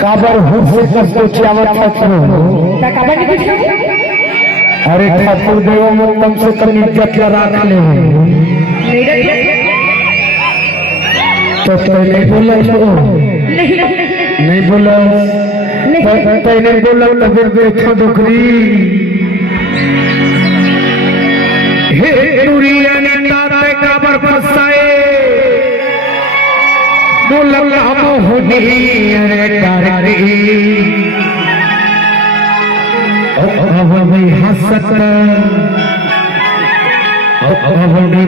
काबर अरे ठाकुर देव कम से कम इज्जत लगा ले तो नहीं बोला नहीं बोला नहीं बोला तो फिर देखो दुखरी हे दुरिया ने तारे काबर फसाए बोला मोहनी अरे तारे भाई हंसत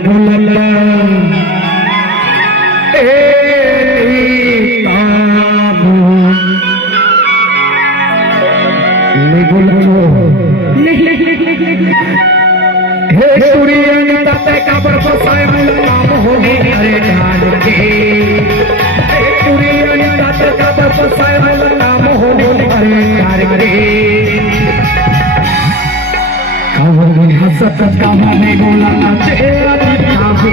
बोला हे सूर्य ताते का बरसाए नाम होने अरे ढाल के सूर्य ताते का बरसाए नाम होने अरे ढाल के काबर हंसत काबर नहीं बोला तेरा काबू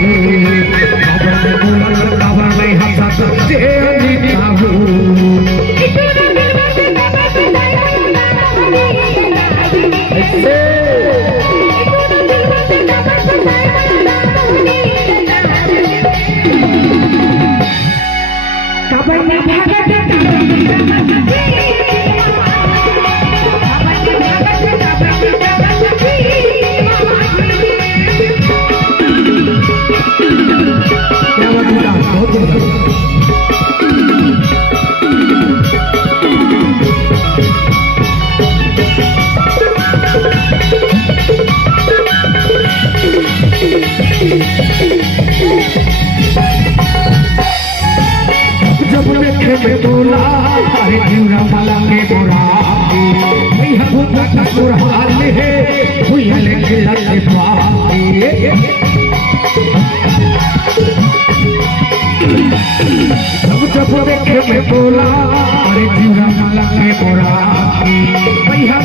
काबर नहीं बोला काबर नहीं हंसत तेरा काबू जब देखे में बोला अरे जीवरा वाला के बोला वही भूता का सुरहाल है भूयल के लगे पाए जब देखे में बोला